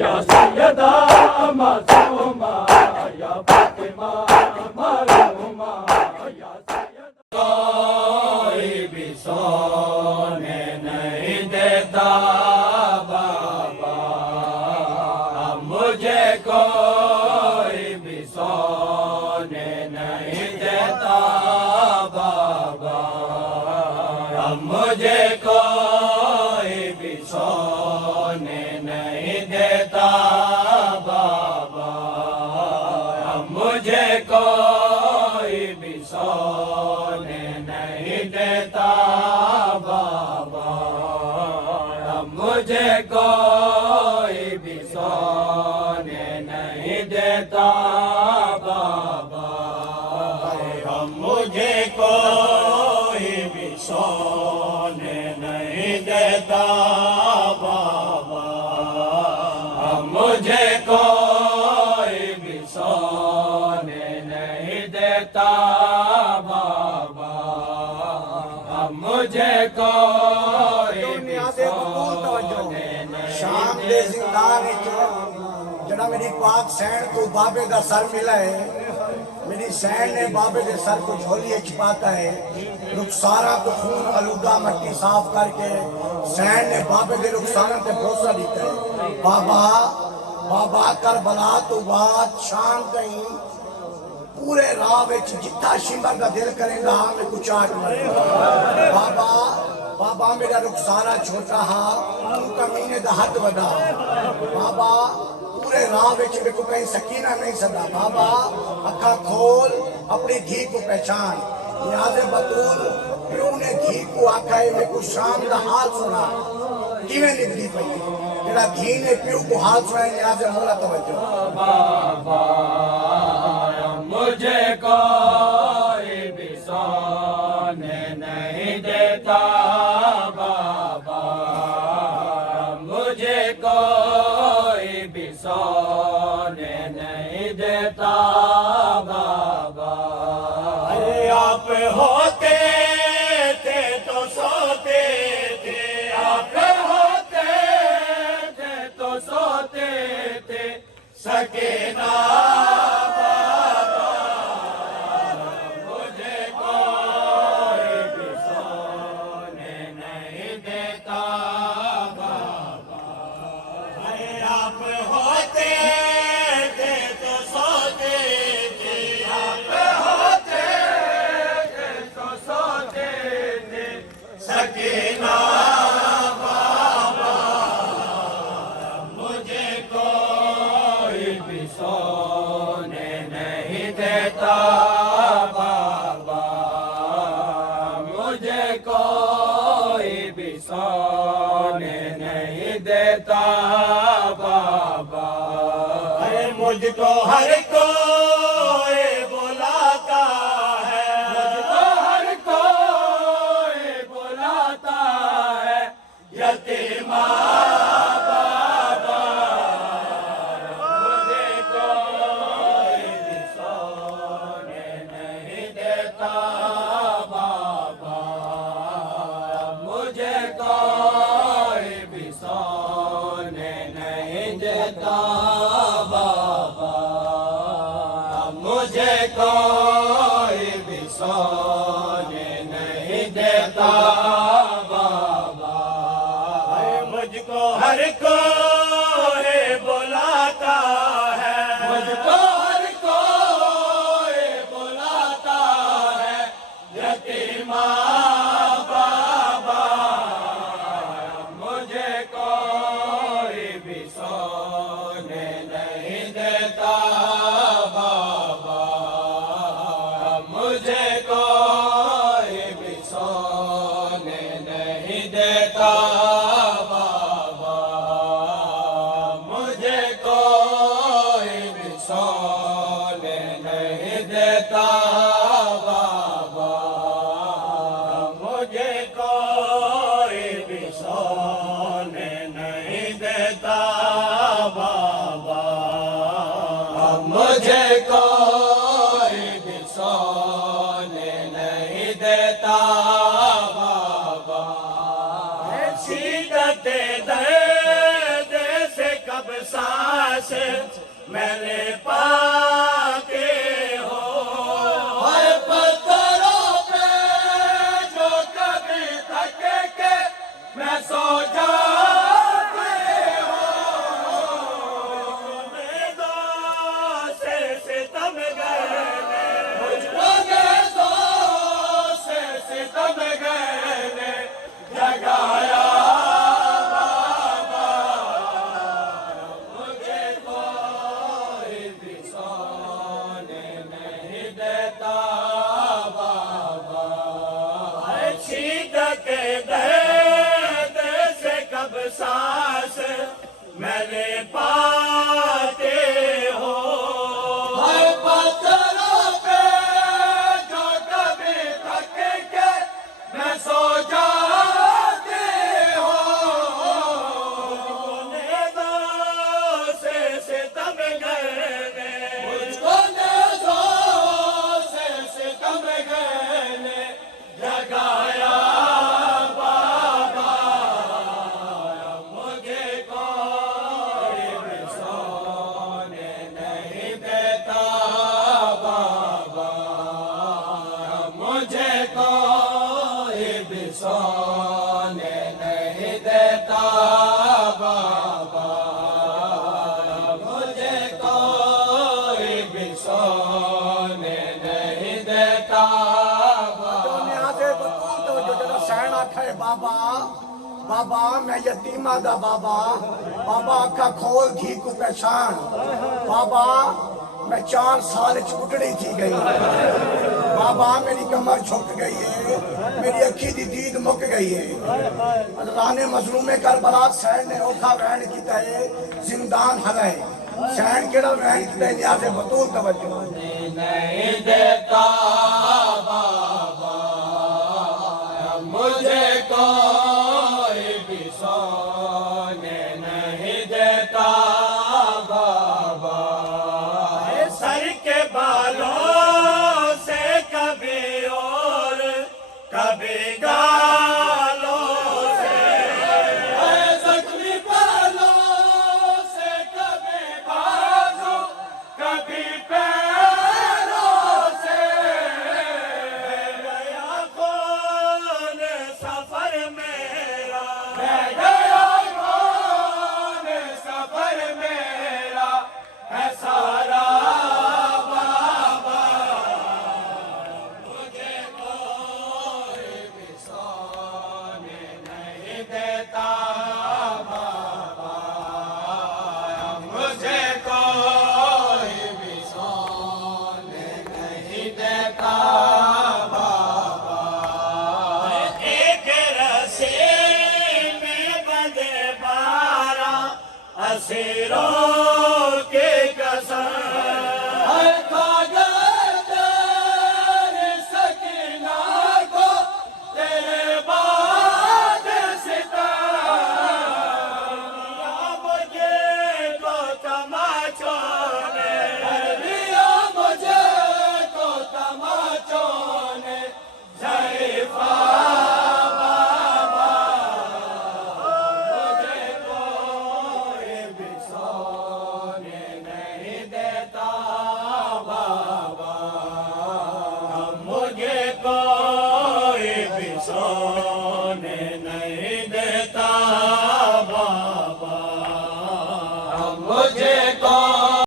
या सैयदा मासूमा या फातिमा मरहुमा या सैयदा। कोई भी सोने नहीं देता बाबा, मुझे कोई भी सोने नहीं देता बाबा, मुझे कोई भी सोने नहीं देता बाबा, मुझे कोई भी सोने नहीं देता बाबा, मुझे कोई भी सोने नहीं देता बाबा, मुझे कोई भी सोने नहीं देता बाबा, मुझे कोई भी सोने नहीं देता बाबा, मुझे कोई भी सोने शाम दे जिंदान जड़ा मेरी पाक सैन को बाबे का सर मिला है, मेरी सैन ने बाबे के सर को झोली छिपाता है। रुखसारा को खून आलूदा मट्टी साफ करके सैन ने बाबे के रुखसारा पे भरोसा दिता है। बाबा बाबा करबला तो बाद शाम कहीं पूरे राह विच जिथा शिमर का दिल करेगा मैं कुछ आट बाबा बाबा मेरा रुखसारा छोटा हा कमीने का हद वधा बाबा, पूरे राह विच मेरे को कहीं सकीना नहीं सदा बाबा, अखा खोल अपनी धी को पहचान। नियाज़े बतूल प्यू ने धी को आखा है मेरे को शाम का हाल सुना किवें निभदी पई, जेड़ा धी ने प्यू को हाल सुना। नियाज़े मौला तवज्जो बाबा, मुझे कोई भी सोने नहीं देता बाबा, मुझे कोई भी सोने नहीं देता बाबा। अरे आप होते थे तो सोते थे, आप होते थे तो सोते थे सकीना बाबा, मुझे कोई भी सोने नहीं देता बाबा। अरे आप होते थे तो सोते थे, आप होते थे तो सोते थे सकीना बाबा, मुझे कोई भी सोने नहीं देता बाबा, मुझे कोई भी सोने नहीं देता बाबा। अरे मुझको हर कोई बुलाता है, मुझको हर कोई बुलाता है यतीमा बाबा, मुझे कोई भी सोने नहीं देता बाबा, मुझे कोई भी सोने नहीं देता बाबा, मुझे कोई भी सोने नहीं देता बाबा। मुझको हर कोई बुलाता है, मुझको हर कोई बुलाता है यतीमा बाबा, मुझे कोई भी सोने नहीं देता बाबा, मुझे कोई सांस मैंने पाते हो। हर पत्थरों पे जो कभी थक के मैं सो जाते हो। उम्मीदों से सितम गए मुझको गैसों से सितम गए जगाया सांस मैंने पाते हो। हर पत्थरों पे जो कभी थक के मैं सो जाते हो। नेज़ों से सितम गए मुझको नेज़ों से सितम गए जगाया सोने नहीं देता बाबा। मुझे कोई भी सोने नहीं देता बाबा। बाबा मैं यतीमा दा बाबा। बाबा अखा खोल घी को पहचान। बाबा मैं 4 साल चुटड़ी थी गई। बाबा मेरी कमर झुक गई है, मेरी अखी दी दीद मुक गई है। अल्लाह ने मजलूमे करबला सैन ने औखा वहन किया है, जिंदान हवे सैन केड़ा वहन किया है। नियाज़े बतूल तवज्जो नहीं देता बाबा। मुझे कोई भी सोने नहीं देता बाबा। सर के बालों से कभी और कभी गालों से, जख्मी बालों से कभी बाजू कभी पैरों से। गया कौन सफर मेरा, गया कौन सफर मेरा है सारा देता बाबा। मुझे कोई भी सोने नहीं देता बाबा। एक रस्सी में बंधे 12 असीरों की कसम। कोई भी सोने नहीं देता बाबा। मुझे